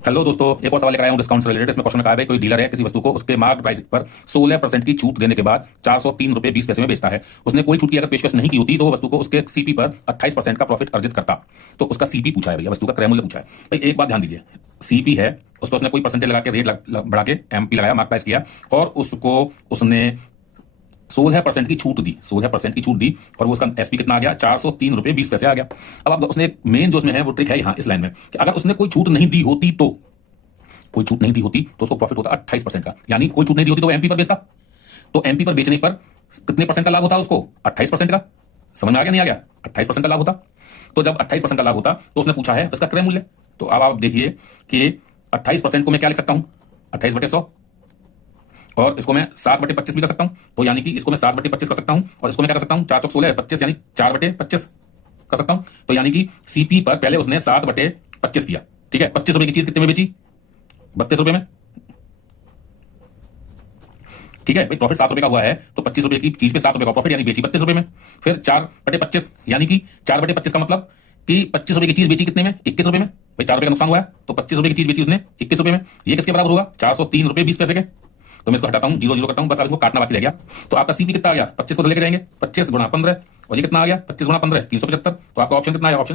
Hello दोस्तों, एक और सवाल लेकर आया हूं डिस्काउंट से रिलेटेड। इसमें क्वेश्चन में कहा है भाई कोई डीलर है किसी वस्तु को उसके मार्क प्राइस पर 16% की छूट देने के बाद 403 रुपये 20 पैसे में बेचता है। उसने कोई छूट की अगर पेशकश नहीं की होती तो वो वस्तु को उसके सीपी पर 28% का प्रॉफिट अर्जित करता। तो उसका सीपी पूछा है भैया, वस्तु का क्रय मूल्य पूछा है। भाई एक बात ध्यान दीजिए, सीपी है उस पर उसने कोई परसेंटेज लगा के रेट बढ़ा के एमपी लगाया, मार्क प्राइस किया, और उसको उसने 16% की छूट दी, 16% की छूट दी, और वो उसका एसपी कितना आ गया, 403 रुपये 20 पैसे आ गया। अब आप उसने मेन जो उसमें है वो ट्रिक है यहाँ इस लाइन में कि अगर उसने कोई छूट नहीं दी होती तो, कोई छूट नहीं दी होती तो उसको प्रॉफिट होता 28% का। यानी कोई छूट नहीं दी होती तो वो एमपी पर बेचता, तो एमपी पर बेचने पर कितने परसेंट का लाभ होता उसको, 28% का। समझ में आ गया नहीं आ गया, 28% का लाभ होता। तो जब 28% का लाभ होता तो उसने पूछा है इसका क्रय मूल्य। तो अब आप देखिए कि 28% को मैं क्या लिख सकता हूं, 28/100, और इसको मैं 7/25 भी कर सकता हूं। तो यानी कि इसको मैं 7/25 कर सकता हूं, और इसको मैं क्या कर सकता हूं, 4 चौक 16 25, यानी 4/25 कर सकता हूं। तो यानी कि सीपी पर पहले उसने 7/25 किया, ठीक है। 25 रुपए की चीज कितने में बेची, 32 रुपए में, ठीक है भाई। प्रॉफिट 7 रुपए का हुआ है तो 25 रुपए की चीज पे 7 रुपए का प्रॉफिट, यानी बेची 32 रुपए में। फिर 4/25, यानी कि 4/25 का मतलब कि 25 रुपए की चीज बेची कितने में, 21 रुपए में। भाई 4 रुपए का नुकसान हुआ है तो 25 रुपए की चीज बेची उसने 21 रुपए में। ये किसके बराबर होगा, 403 रुपए 20 पैसे के। तो मैं इसको हटाता हूं, 0 0 करता हूं, बस अब इसको काटना बाकी रह गया। तो आपका सीपी कितना आ गया, 25 को लेके जाएंगे, 25 गुणा 15, और ये कितना आ गया, 25 गुणा 15 375। तो आपका ऑप्शन कितना आया, ऑप्शन